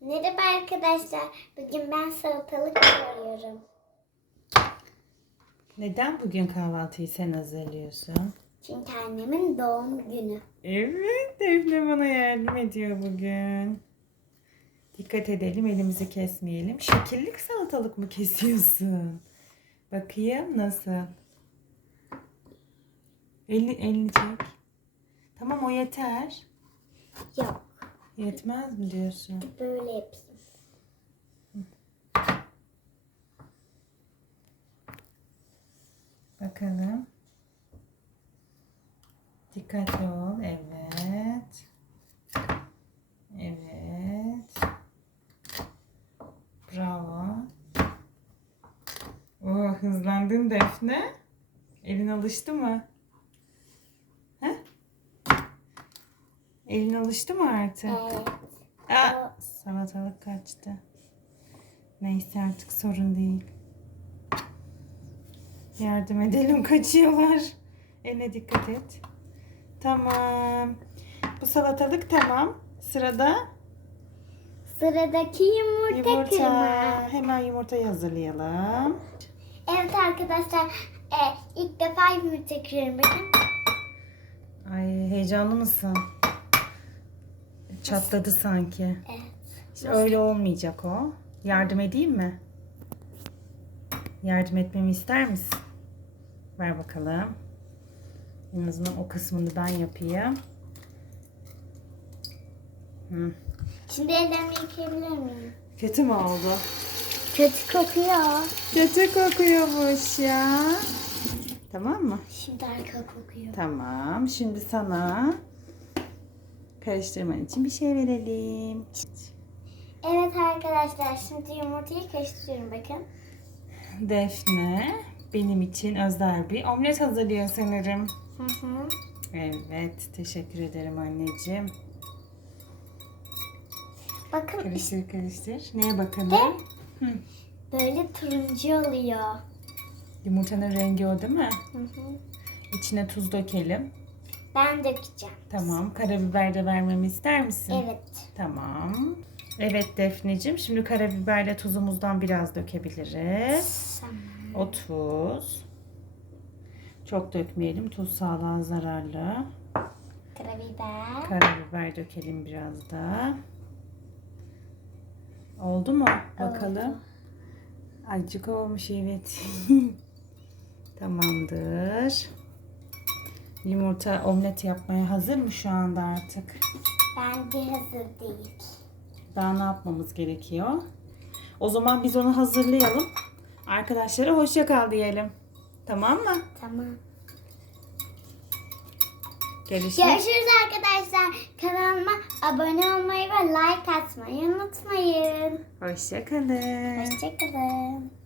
Merhaba arkadaşlar. Bugün ben salatalık soruyorum. Neden bugün kahvaltıyı sen hazırlıyorsun? Çünkü annemin doğum günü. Evet, Defne bana yardım ediyor bugün. Dikkat edelim, elimizi kesmeyelim. Şekillik salatalık mı kesiyorsun? Bakayım nasıl? Elini, elini çek. Tamam o yeter. Yok. Yetmez mi diyorsun? Böyle yapayım. Bakalım. Dikkatli ol. Evet. Evet. Bravo. Oo, hızlandın Defne. Elin alıştı mı? Elin alıştı mı artık? Evet. Aa, salatalık kaçtı. Neyse artık sorun değil. Yardım edelim kaçıyorlar. Eline dikkat et. Tamam. Bu salatalık tamam. Sırada Sıradaki yumurta, yumurta. kırma. Hemen yumurtayı hazırlayalım. Evet arkadaşlar. E, ilk defa yumurta kırıyorum. Bakın. Ay heyecanlı mısın? Çatladı sanki. Evet. İşte öyle olmayacak o. Yardım edeyim mi? Yardım etmemi ister misin? Ver bakalım. En azından o kısmını ben yapayım. Hı. Şimdi ellerimi yıkayabilir miyim? Kötü mü oldu? Kötü kokuyor. Kötü kokuyormuş ya. Tamam mı? Şimdi arka kokuyor. Tamam. Şimdi sana karıştırman için bir şey verelim. Evet arkadaşlar şimdi yumurtayı karıştırıyorum bakın. Defne benim için özel bir omlet hazırlıyor sanırım. Hı hı. Evet, teşekkür ederim anneciğim. Bakın Karıştır karıştır. Neye bakalım? Hı. böyle turuncu oluyor. Yumurtanın rengi o değil mi? Hı hı. İçine tuz dökelim. Ben dökeceğim. Tamam. Karabiber de vermemi ister misin? Evet. Tamam. Evet Defneciğim. Şimdi karabiberle tuzumuzdan biraz dökebiliriz. Tamam. O tuz. Çok dökmeyelim. Tuz sağlığa zararlı. Karabiber. Karabiber dökelim biraz da. Oldu mu? Bakalım. Acık olmuş evet. Tamamdır. Yumurta omlet yapmaya hazır mı şu anda artık? Bence hazır değil. Daha ne yapmamız gerekiyor? O zaman biz onu hazırlayalım. Arkadaşlara hoşça kal diyelim. Tamam mı? Tamam. Görüşürüz. Görüşürüz arkadaşlar. Kanalıma abone olmayı ve like atmayı unutmayın. Hoşça kalın. Hoşçakalın.